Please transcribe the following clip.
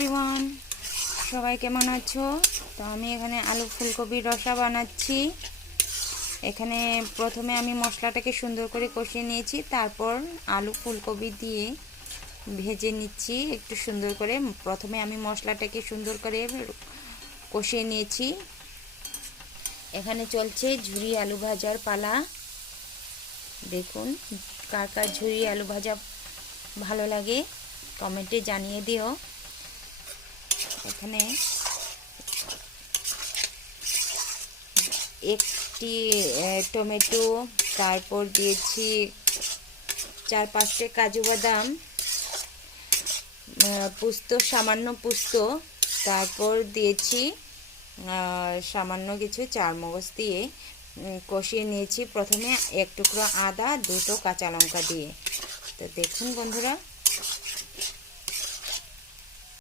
Everyone, সবাই কেমন আছো? তো আমি এখানে আলু ফুলকপির রসা বানাচ্ছি। এখানে প্রথমে আমি মশলাটাকে সুন্দর করে কষিয়ে নিয়েছি, তারপর আলু ফুলকপি দিয়ে ভেজে নিচ্ছি একটু সুন্দর করে। প্রথমে আমি মশলাটাকে সুন্দর করে কষিয়ে নিয়েছি। এখানে চলছে ঝুরি আলু ভাজার পালা। দেখুন, কার কার ঝুরি আলু ভাজা ভালো লাগে কমেন্টে জানিয়ে দিও। এখানে একটি টমেটো, তারপর দিয়েছি 4-5টে কাজু বাদাম, পোস্ত, সামান্য পোস্ত, তারপর দিয়েছি সামান্য কিছু চারমগজ দিয়ে কষিয়ে নিয়েছি। প্রথমে 1 টুকরো আদা, 2টো কাঁচা লঙ্কা দিয়ে। তো দেখুন বন্ধুরা,